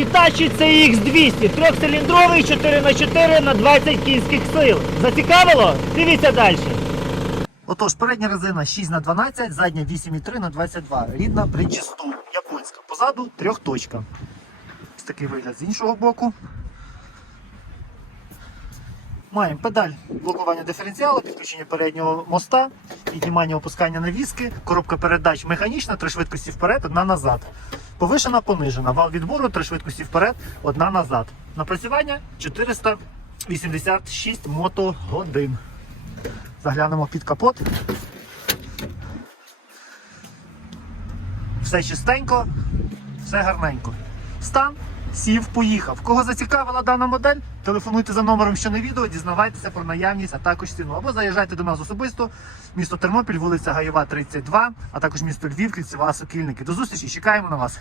Hitachi CX200, трьохциліндровий 4х4 на 20 кінських сил. Зацікавило? Дивіться далі. Отож, передня резина 6 на 12, задня 8,3 на 22. Рідна Bridgestone, японська. Позаду трьохточка. Ось такий вигляд з іншого боку. Маємо педаль блокування диференціалу, підключення переднього моста, піднімання опускання навіски, коробка передач механічна, три швидкості вперед, одна назад. Повишена, понижена. Вал відбору, три швидкості вперед, одна назад. Напрацювання 486 мотогодин. Заглянемо під капот. Все чистенько, все гарненько. Стан сів, поїхав. Кого зацікавила дана модель, телефонуйте за номером, що на відео, дізнавайтеся про наявність, а також ціну. Або заїжджайте до нас особисто. Місто Тернопіль, вулиця Гаєва, 32, а також місто Львів, Кільцева, Сокільники. До зустрічі, чекаємо на вас.